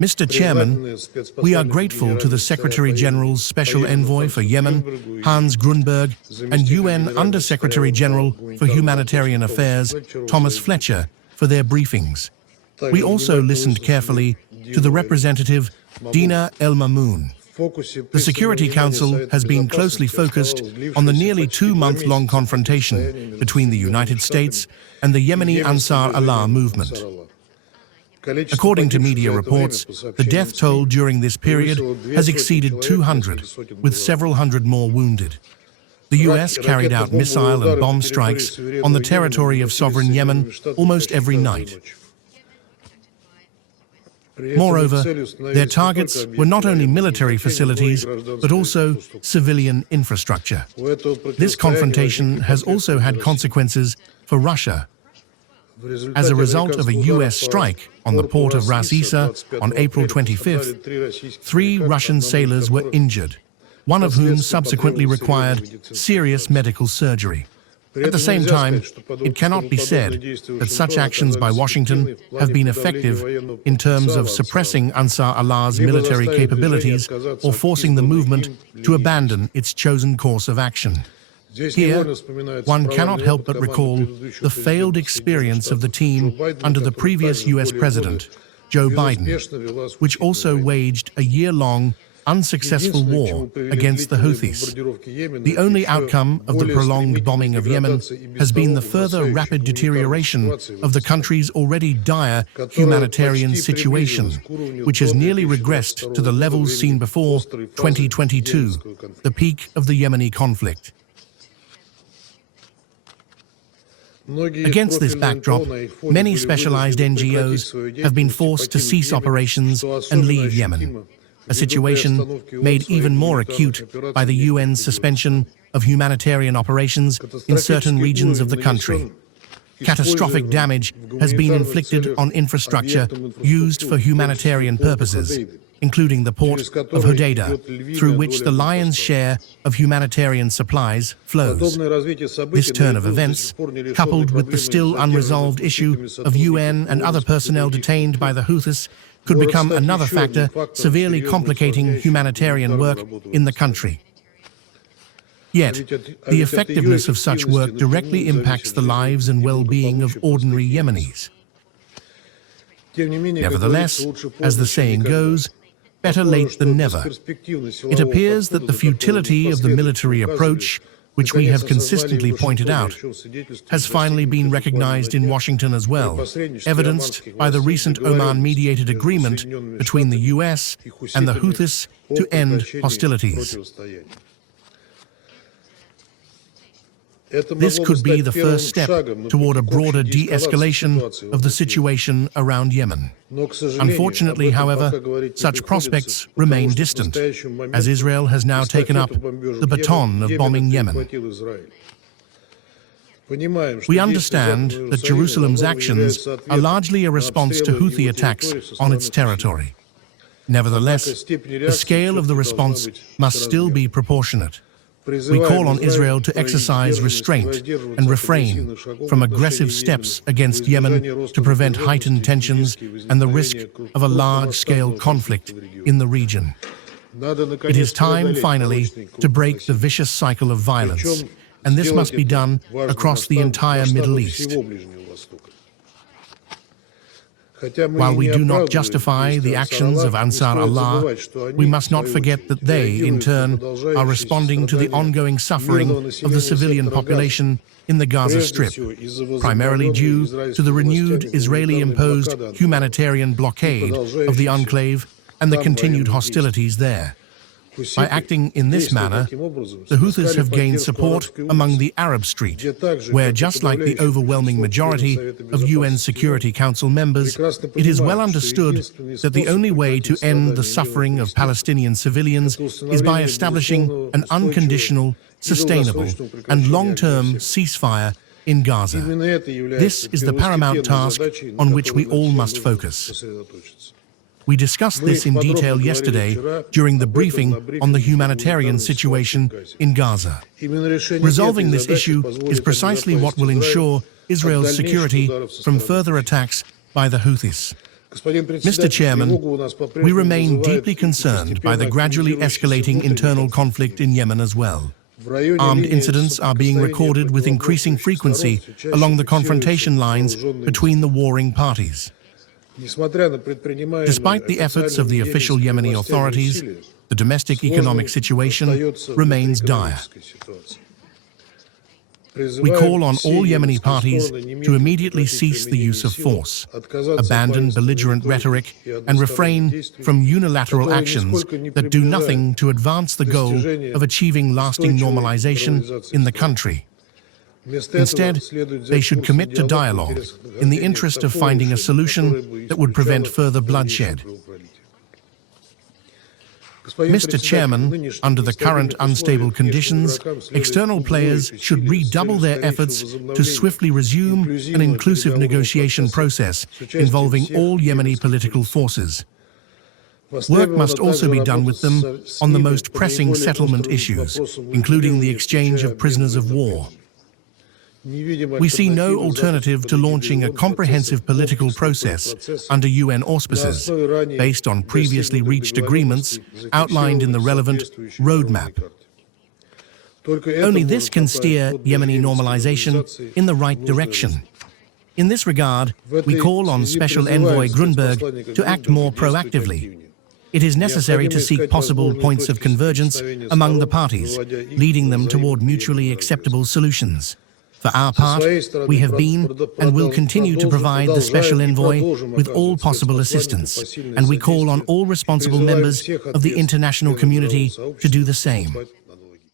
Mr. Chairman, we are grateful to the Secretary-General's Special Envoy for Yemen, Hans Grunberg, and UN Under-Secretary-General for Humanitarian Affairs, Thomas Fletcher, for their briefings. We also listened carefully to the representative, Dina El-Mamoun. The Security Council has been closely focused on the nearly 2-month-long confrontation between the United States and the Yemeni Ansar Allah movement. According to media reports, the death toll during this period has exceeded 200, with several hundred more wounded. The US carried out missile and bomb strikes on the territory of sovereign Yemen almost every night. Moreover, their targets were not only military facilities, but also civilian infrastructure. This confrontation has also had consequences for Russia. As a result of a US strike on the port of Ras Isa on April 25th, 3 Russian sailors were injured, one of whom subsequently required serious medical surgery. At the same time, it cannot be said that such actions by Washington have been effective in terms of suppressing Ansar Allah's military capabilities or forcing the movement to abandon its chosen course of action. Here, one cannot help but recall the failed experience of the team under the previous US President, Joe Biden, which also waged a year-long, unsuccessful war against the Houthis. The only outcome of the prolonged bombing of Yemen has been the further rapid deterioration of the country's already dire humanitarian situation, which has nearly regressed to the levels seen before 2022, the peak of the Yemeni conflict. Against this backdrop, many specialized NGOs have been forced to cease operations and leave Yemen, a situation made even more acute by the UN's suspension of humanitarian operations in certain regions of the country. Catastrophic damage has been inflicted on infrastructure used for humanitarian purposes, including the port of Hodeidah, through which the lion's share of humanitarian supplies flows. This turn of events, coupled with the still unresolved issue of UN and other personnel detained by the Houthis, could become another factor severely complicating humanitarian work in the country. Yet, the effectiveness of such work directly impacts the lives and well-being of ordinary Yemenis. Nevertheless, as the saying goes, better late than never. It appears that the futility of the military approach, which we have consistently pointed out, has finally been recognized in Washington as well, evidenced by the recent Oman-mediated agreement between the US and the Houthis to end hostilities. This could be the first step toward a broader de-escalation of the situation around Yemen. Unfortunately, however, such prospects remain distant, as Israel has now taken up the baton of bombing Yemen. We understand that Jerusalem's actions are largely a response to Houthi attacks on its territory. Nevertheless, the scale of the response must still be proportionate. We call on Israel to exercise restraint and refrain from aggressive steps against Yemen to prevent heightened tensions and the risk of a large-scale conflict in the region. It is time, finally, to break the vicious cycle of violence, and this must be done across the entire Middle East. While we do not justify the actions of Ansar Allah, we must not forget that they, in turn, are responding to the ongoing suffering of the civilian population in the Gaza Strip, primarily due to the renewed Israeli-imposed humanitarian blockade of the enclave and the continued hostilities there. By acting in this manner, the Houthis have gained support among the Arab Street, where, just like the overwhelming majority of UN Security Council members, it is well understood that the only way to end the suffering of Palestinian civilians is by establishing an unconditional, sustainable, and long-term ceasefire in Gaza. This is the paramount task on which we all must focus. We discussed this in detail yesterday during the briefing on the humanitarian situation in Gaza. Resolving this issue is precisely what will ensure Israel's security from further attacks by the Houthis. Mr. Chairman, we remain deeply concerned by the gradually escalating internal conflict in Yemen as well. Armed incidents are being recorded with increasing frequency along the confrontation lines between the warring parties. Despite the efforts of the official Yemeni authorities, the domestic economic situation remains dire. We call on all Yemeni parties to immediately cease the use of force, abandon belligerent rhetoric, and refrain from unilateral actions that do nothing to advance the goal of achieving lasting normalization in the country. Instead, they should commit to dialogue in the interest of finding a solution that would prevent further bloodshed. Mr. Chairman, under the current unstable conditions, external players should redouble their efforts to swiftly resume an inclusive negotiation process involving all Yemeni political forces. Work must also be done with them on the most pressing settlement issues, including the exchange of prisoners of war. We see no alternative to launching a comprehensive political process under UN auspices, based on previously reached agreements outlined in the relevant roadmap. Only this can steer Yemeni normalization in the right direction. In this regard, we call on Special Envoy Grunberg to act more proactively. It is necessary to seek possible points of convergence among the parties, leading them toward mutually acceptable solutions. For our part, we have been and will continue to provide the Special Envoy with all possible assistance, and we call on all responsible members of the international community to do the same.